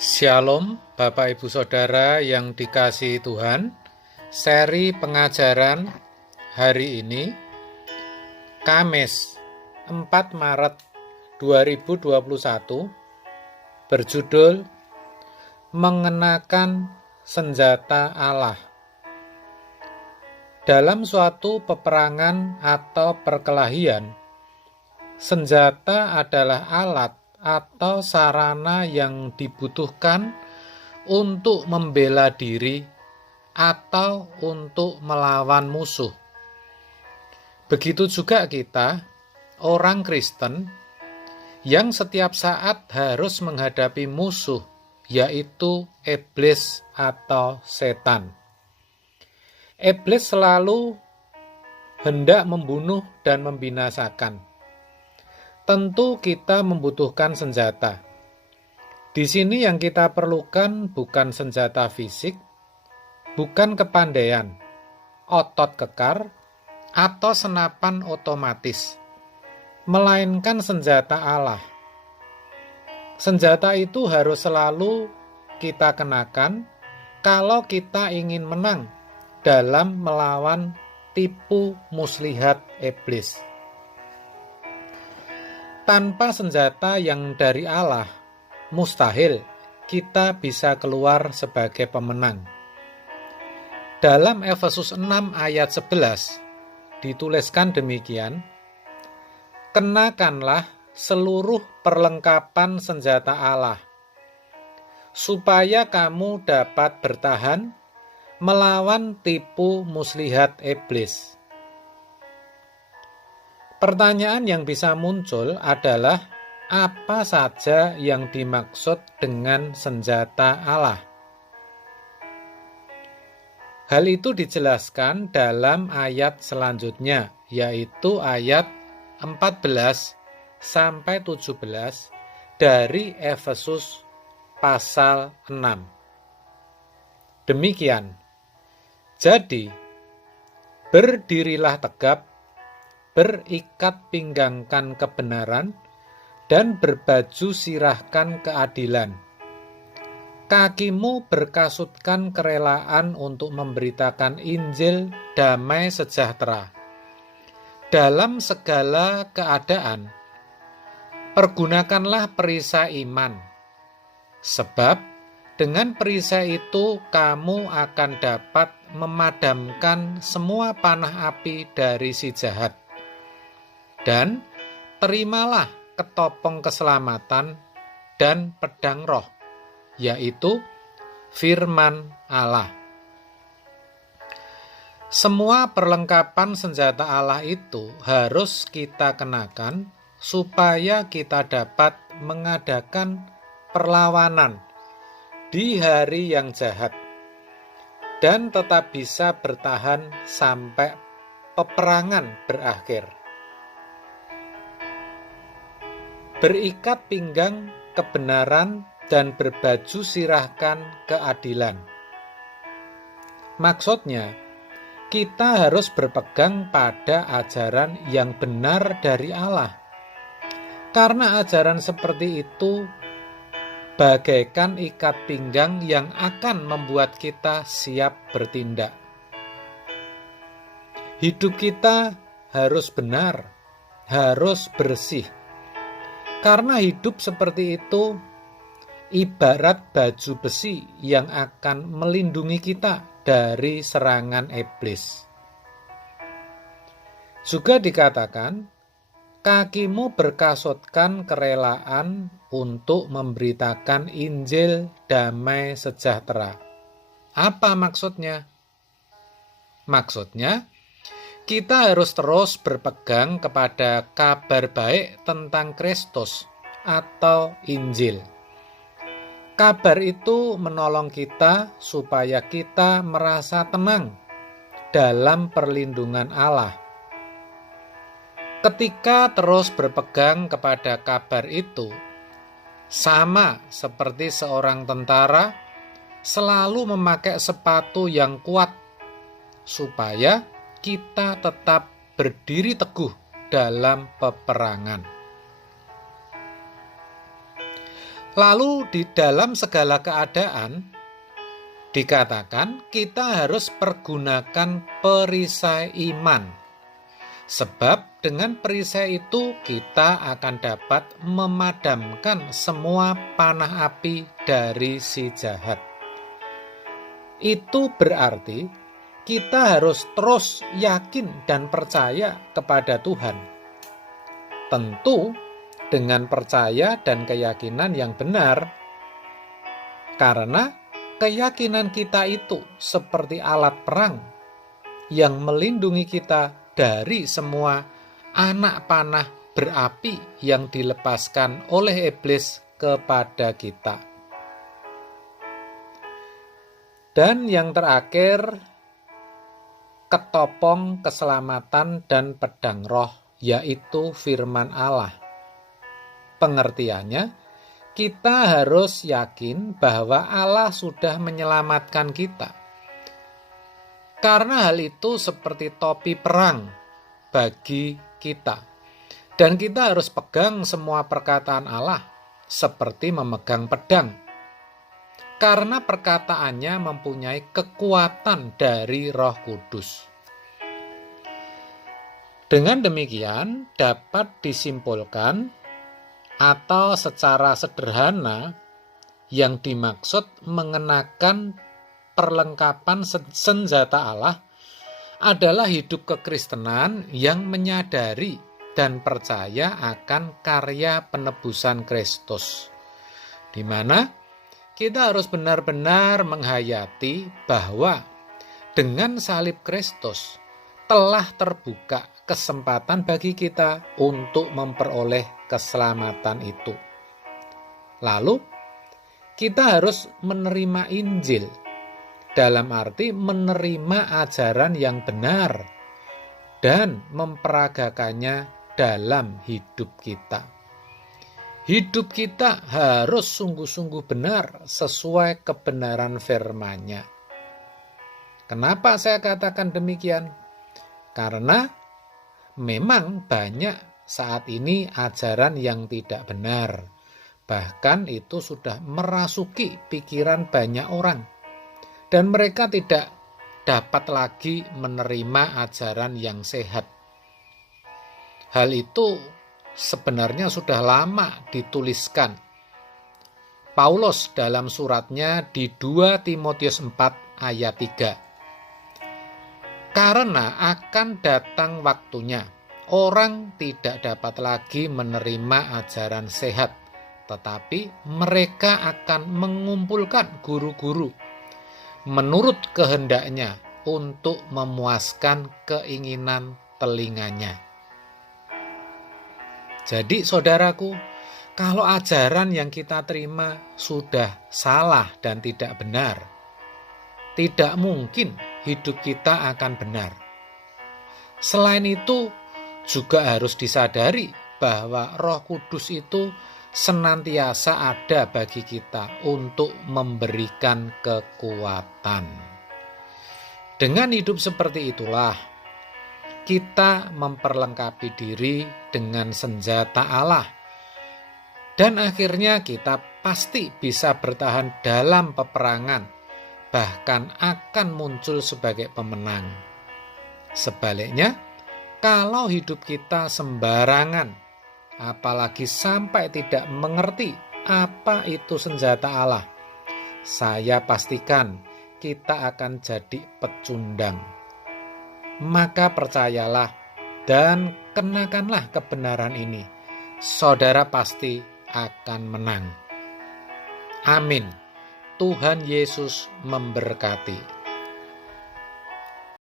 Shalom Bapak Ibu Saudara yang dikasihi Tuhan. Seri pengajaran hari ini Kamis 4 Maret 2021 berjudul Mengenakan Senjata Allah. Dalam suatu peperangan atau perkelahian, senjata adalah alat atau sarana yang dibutuhkan untuk membela diri atau untuk melawan musuh. Begitu juga kita, orang Kristen, yang setiap saat harus menghadapi musuh, yaitu iblis atau setan. Iblis selalu hendak membunuh dan membinasakan. Tentu kita membutuhkan senjata. Di sini yang kita perlukan bukan senjata fisik, bukan kepandaian, otot kekar, atau senapan otomatis, melainkan senjata Allah. Senjata itu harus selalu kita kenakan kalau kita ingin menang dalam melawan tipu muslihat iblis. Tanpa senjata yang dari Allah, mustahil kita bisa keluar sebagai pemenang. Dalam Efesus 6 ayat 11 dituliskan demikian, kenakanlah seluruh perlengkapan senjata Allah, supaya kamu dapat bertahan melawan tipu muslihat iblis. Pertanyaan yang bisa muncul adalah apa saja yang dimaksud dengan senjata Allah? Hal itu dijelaskan dalam ayat selanjutnya, yaitu ayat 14 sampai 17 dari Efesus pasal 6. Demikian, jadi berdirilah tegap, berikat pinggangkan kebenaran, dan berbaju sirahkan keadilan. Kakimu berkasutkan kerelaan untuk memberitakan Injil damai sejahtera. Dalam segala keadaan, pergunakanlah perisai iman, sebab dengan perisai itu kamu akan dapat memadamkan semua panah api dari si jahat. Dan terimalah ketopong keselamatan dan pedang roh, yaitu firman Allah. Semua perlengkapan senjata Allah itu harus kita kenakan supaya kita dapat mengadakan perlawanan di hari yang jahat dan tetap bisa bertahan sampai peperangan berakhir. Berikat pinggang kebenaran dan berbaju sirahkan keadilan. Maksudnya, kita harus berpegang pada ajaran yang benar dari Allah. Karena ajaran seperti itu bagaikan ikat pinggang yang akan membuat kita siap bertindak. Hidup kita harus benar, harus bersih. Karena hidup seperti itu ibarat baju besi yang akan melindungi kita dari serangan iblis. Juga dikatakan, kakimu berkasutkan kerelaan untuk memberitakan Injil damai sejahtera. Apa maksudnya? Maksudnya, kita harus terus berpegang kepada kabar baik tentang Kristus atau Injil. Kabar itu menolong kita supaya kita merasa tenang dalam perlindungan Allah. Ketika terus berpegang kepada kabar itu, sama seperti seorang tentara selalu memakai sepatu yang kuat supaya kita tetap berdiri teguh dalam peperangan. Lalu di dalam segala keadaan dikatakan kita harus pergunakan perisai iman. Sebab dengan perisai itu kita akan dapat memadamkan semua panah api dari si jahat. Itu berarti kita harus terus yakin dan percaya kepada Tuhan. Tentu dengan percaya dan keyakinan yang benar, karena keyakinan kita itu seperti alat perang yang melindungi kita dari semua anak panah berapi yang dilepaskan oleh iblis kepada kita. Dan yang terakhir, ketopong keselamatan dan pedang roh, yaitu firman Allah. Pengertiannya, kita harus yakin bahwa Allah sudah menyelamatkan kita. Karena hal itu seperti topi perang bagi kita. Dan kita harus pegang semua perkataan Allah seperti memegang pedang. Karena perkataannya mempunyai kekuatan dari Roh Kudus. Dengan demikian dapat disimpulkan atau secara sederhana yang dimaksud mengenakan perlengkapan senjata Allah adalah hidup kekristenan yang menyadari dan percaya akan karya penebusan Kristus, di mana kita harus benar-benar menghayati bahwa dengan salib Kristus telah terbuka kesempatan bagi kita untuk memperoleh keselamatan itu. Lalu, kita harus menerima Injil, dalam arti menerima ajaran yang benar dan memperagakannya dalam hidup kita. Hidup kita harus sungguh-sungguh benar sesuai kebenaran firman-Nya. Kenapa saya katakan demikian? Karena memang banyak saat ini ajaran yang tidak benar. Bahkan itu sudah merasuki pikiran banyak orang. Dan mereka tidak dapat lagi menerima ajaran yang sehat. Hal itu sebenarnya sudah lama dituliskan. Paulus dalam suratnya di 2 Timotius 4 ayat 3. Karena akan datang waktunya, orang tidak dapat lagi menerima ajaran sehat, tetapi mereka akan mengumpulkan guru-guru menurut kehendaknya untuk memuaskan keinginan telinganya. Jadi saudaraku, kalau ajaran yang kita terima sudah salah dan tidak benar, tidak mungkin hidup kita akan benar. Selain itu, juga harus disadari bahwa Roh Kudus itu senantiasa ada bagi kita untuk memberikan kekuatan. Dengan hidup seperti itulah, kita memperlengkapi diri dengan senjata Allah. Dan akhirnya kita pasti bisa bertahan dalam peperangan, bahkan akan muncul sebagai pemenang. Sebaliknya, kalau hidup kita sembarangan, apalagi sampai tidak mengerti apa itu senjata Allah, saya pastikan kita akan jadi pecundang. Maka percayalah dan kenakanlah kebenaran ini. Saudara pasti akan menang. Amin. Tuhan Yesus memberkati.